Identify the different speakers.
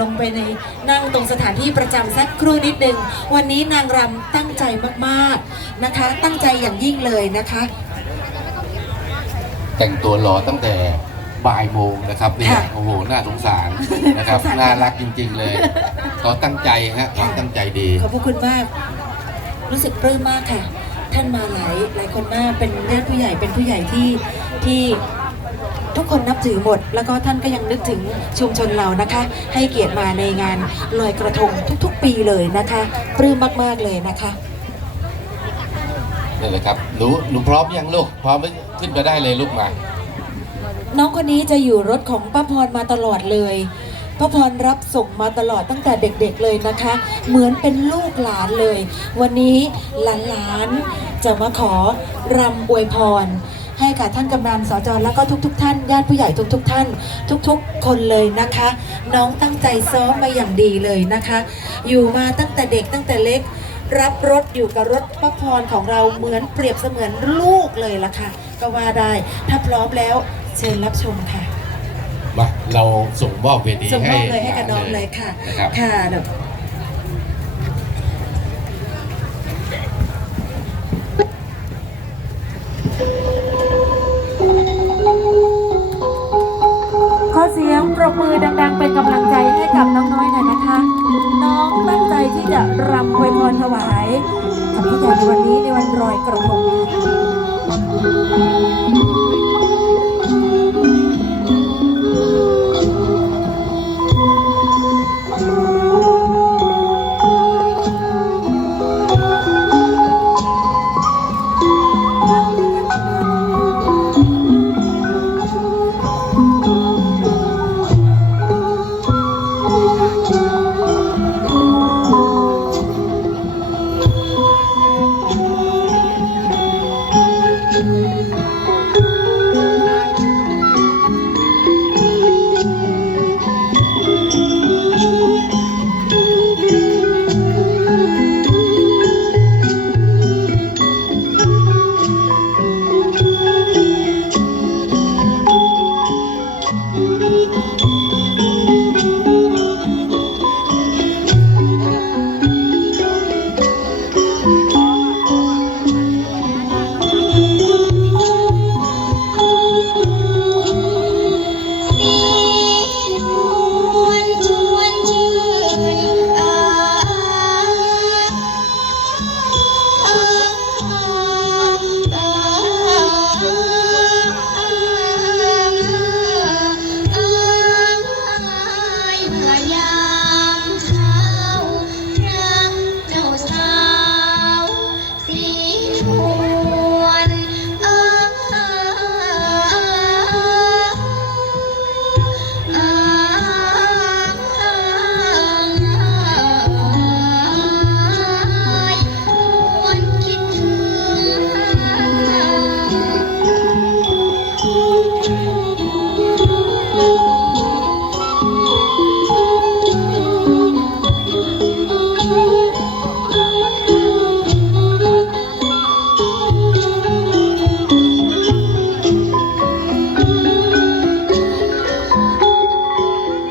Speaker 1: ลงไปในนั่งตรงสถานที่ประจำสักครู่นิดนึง วันนี้นางรำตั้งใจมากๆนะคะ ตั้งใจอย่างยิ่งเลยนะคะ
Speaker 2: แต่งตัวรอตั้งแต่บ่ายโมงนะครับเนี่ย
Speaker 1: ค่ะ
Speaker 2: โอ้โหน่าสงสารนะครับ
Speaker 1: สงสาร
Speaker 2: น่ารักจริง ๆ เลยเขาตั้งใจฮะเขาตั้งใจดี
Speaker 1: ขอบพระคุณมาก รู้สึกปลื้มมากค่ะ ท่านมาหลายหลายคนมากเป็นญาติผู้ใหญ่เป็นผู้ใหญ่ที่ที่ ทุกคนนับถือหมด แล้วก็ท่านก็ยังนึกถึงชุมชนเรานะคะ ให้เกียรติมาในงานลอยกระทงทุกๆ ปีเลยนะคะปลื้มมากๆเลยนะคะ
Speaker 2: นี่แหละครับหนูหนูพร้อมยังลูกพร้อมไหมขึ้นไปได้เลยลูกมา
Speaker 1: น้องคนนี้จะอยู่รถของป้าพรมาตลอดเลยป้าพรรับส่งมาตลอดตั้งแต่เด็กๆเลยนะคะ เหมือนเป็นลูกหลานเลย วันนี้หลานๆจะมาขอรำอวยพร ให้กับท่านกำนันสจแล้วก็ทุก ๆ ท่านญาติผู้ใหญ่ทุก ๆ ท่าน ทุก ๆ คนเลยนะคะ น้องตั้งใจซ้อมมาอย่างดีเลยนะคะ อยู่มาตั้งแต่เด็กตั้งแต่เล็ก รับรถอยู่กับรถป้าพรของเราเหมือนเปรียบเสมือนลูกเลยล่ะค่ะ ก็ว่าได้ถ้าพร้อมแล้วเชิญรับชมค่ะ
Speaker 2: มาเราส่งมอบเวที
Speaker 1: ส่งม
Speaker 2: ให้
Speaker 1: อบเลยให้กับน้องเลยค่ะ
Speaker 2: นะครับ
Speaker 1: ค่ะ รบมือดังๆ เป็นกำลังใจให้กับน้องน้อยหน่อยนะคะ น้องตั้งใจที่จะรำอวยพรถวายกับพี่ใหญ่ในวันนี้ในวันรอยกระทง